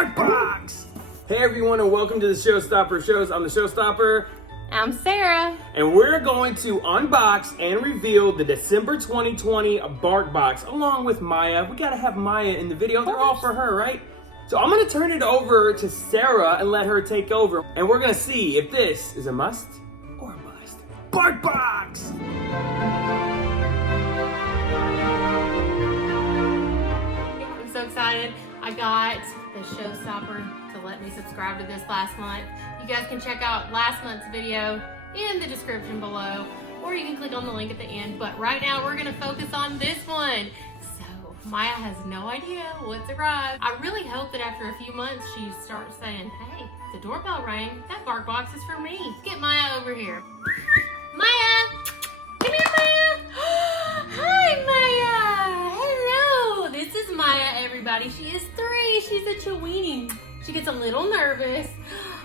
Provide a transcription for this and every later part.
BARKBOX! Hey everyone, and welcome to the Showstopper Shows. I'm the Showstopper. I'm Sarah. And we're going to unbox and reveal the December 2020 BARKBOX along with Maya. We gotta have Maya in the video. They're all for her, right? So I'm gonna turn it over to Sarah and let her take over. And we're gonna see if this is a must or a bust. BARKBOX! I'm so excited. I got the Showstopper to let me subscribe to this last month. You guys can check out last month's video in the description below, or you can click on the link at the end. But right now we're gonna focus on this one. So Maya has no idea what's arrived. I really hope that after a few months she starts saying, hey, the doorbell rang, that BARKBOX is for me. Let's get Maya over here. Maya! Come here, Maya! Hi, Maya! Hello! This is Maya, everybody. She is 3. She's a Chiweenie. She gets a little nervous.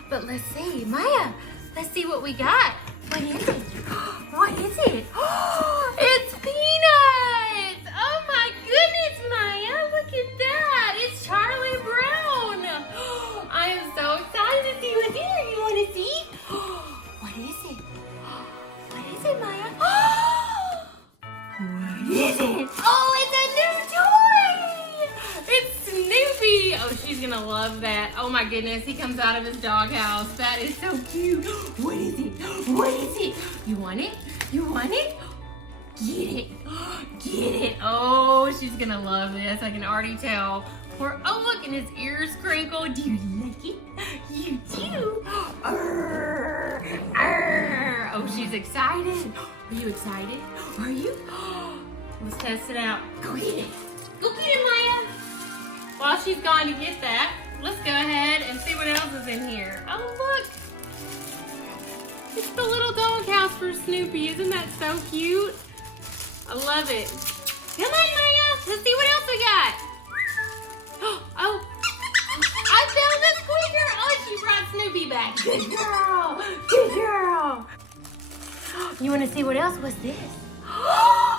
But let's see. Maya, let's see what we got. What is it? What is it? It's peanuts! Oh my goodness, Maya! Look at that! It's Charlie Brown! I am so excited to see what's here. You want to see? What is it? What is it, Maya? What is it? Oh, it's a new toy! It's Snoopy! Oh, she's gonna love that. Oh my goodness, he comes out of his doghouse. That is so cute. What is it? What is it? You want it? You want it? Get it. Get it. Oh, she's gonna love this. I can already tell. Oh, look, and his ears crinkle. Do you like it? You do. Arr, arr. Oh, she's excited. Are you excited? Are you? Let's test it out. Go get it. Go get it, Maya. While she's gone to get that, let's go ahead and see what else is in here. Oh, look. It's the little doghouse for Snoopy. Isn't that so cute? I love it. Come on, Maya. Let's see what else we got. Oh, I found the squeaker. Oh, she brought Snoopy back. Good girl. Good girl. You want to see what else? What's this?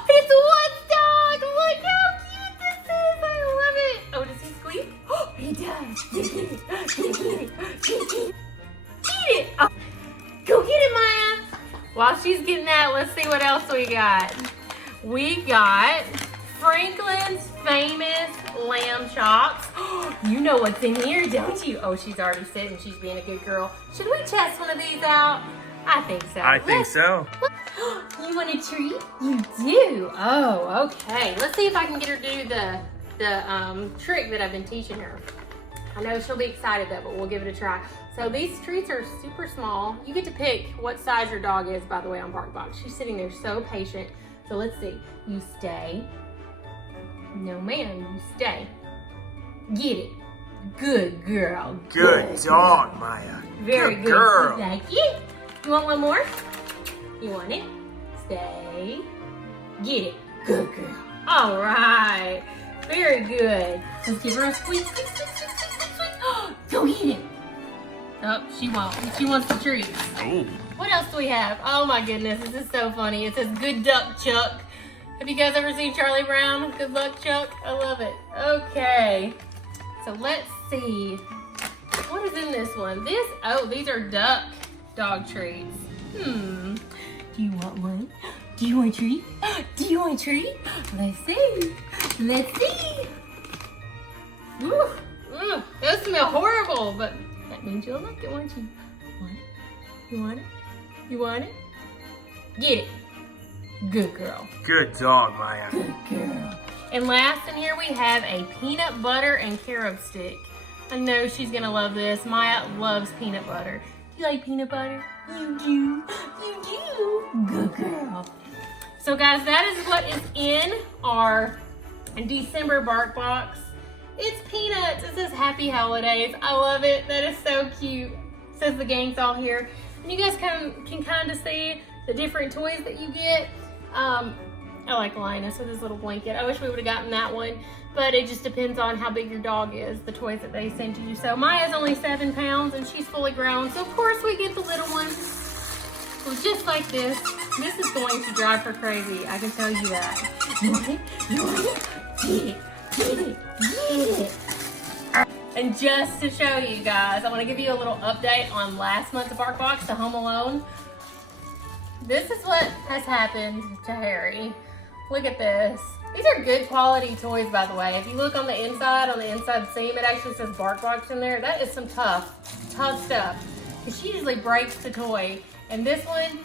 It's Woodstock. Look how cute this is. I love it. Oh, does he squeak? He does. Get it. Get it. Get it. Get it. Oh. Go get it, Maya. While she's getting that, let's see what else we got. We got Franklin's famous lamb chops. You know what's in here, don't you? Oh, she's already sitting. She's being a good girl. Should we test one of these out? I think so. I think so. You want a treat? You do. Oh, okay. Let's see if I can get her to do the trick that I've been teaching her. I know she'll be excited though, but we'll give it a try. So these treats are super small. You get to pick what size your dog is, by the way, on BARKBOX. She's sitting there so patient. So let's see. You stay. No, ma'am. You stay. Get it. Good girl. Good dog, Maya. Very good good. girl. You like it? You want one more? You want it? Stay. Get it. Good girl. All right. Very good. Let's give her a squeak. Squeak, squeak, squeak, squeak, squeak, squeak. Go get it. Oh, she won't. She wants the treat. Oh. What else do we have? Oh my goodness, this is so funny. It says, good duck, Chuck. Have you guys ever seen Charlie Brown? Good luck, Chuck. I love it. Okay. So let's see. What is in this one? These are duck dog treats. Do you want one? Do you want a treat? Do you want a treat? Let's see. Let's see. Ooh, those smell horrible, but that means you'll like it, won't you? Want it? You want it? You want it? Get it. Good girl. Good dog, Maya. Good girl. And last in here we have a peanut butter and carob stick. I know she's gonna love this. Maya loves peanut butter. You like peanut butter? You do. You do. Good girl. So guys, that is what is in our December BARKBOX. It's peanuts. It says happy holidays. I love it. That is so cute. It says the gang's all here. And you guys can kind of see the different toys that you get. I like Linus with his little blanket. I wish we would have gotten that one, but it just depends on how big your dog is, the toys that they send you. So Maya's only 7 pounds and she's fully grown. So of course we get the little one. So just like this. This is going to drive her crazy. I can tell you that. You want it? You want it? Get it. Get it. Get it. And just to show you guys, I want to give you a little update on last month's BARKBOX, the Home Alone. This is what has happened to Harry. Look at this. These are good quality toys, by the way. If you look on the inside seam, it actually says BARKBOX in there. That is some tough stuff. Because she usually breaks the toy. And this one,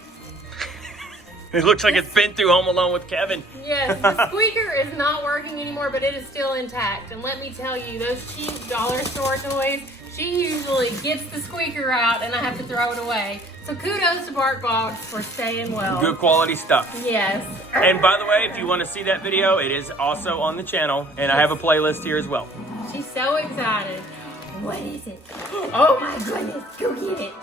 it looks like it's been through Home Alone with Kevin. yes, the squeaker is not working anymore, but it is still intact. And let me tell you, those cheap dollar store toys, she usually gets the squeaker out and I have to throw it away. So kudos to BARKBOX for staying well. Good quality stuff. Yes. And by the way, if you want to see that video, it is also on the channel. And I have a playlist here as well. She's so excited. What is it? Oh my goodness, go get it.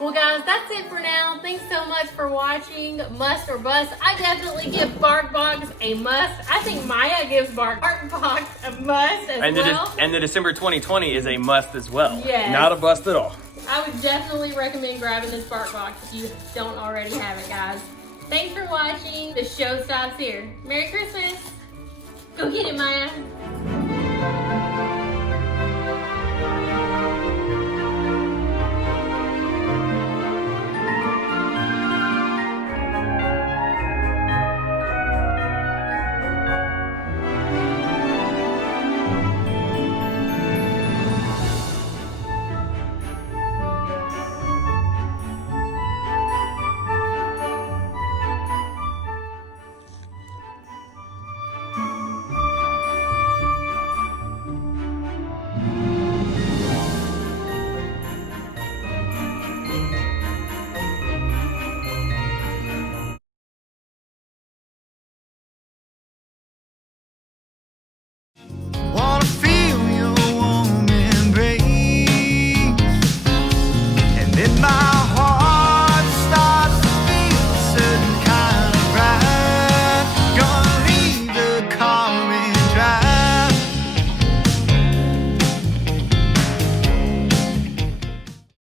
Well guys, that's it for now. Thanks so much for watching Must or Bust. I definitely give BARKBOX a must. I think Maya gives BARKBOX a must as well. And the December 2020 is a must as well. Yes. Not a bust at all. I would definitely recommend grabbing this BARKBOX if you don't already have it, guys. Thanks for watching. The show stops here. Merry Christmas. Go get it, Maya.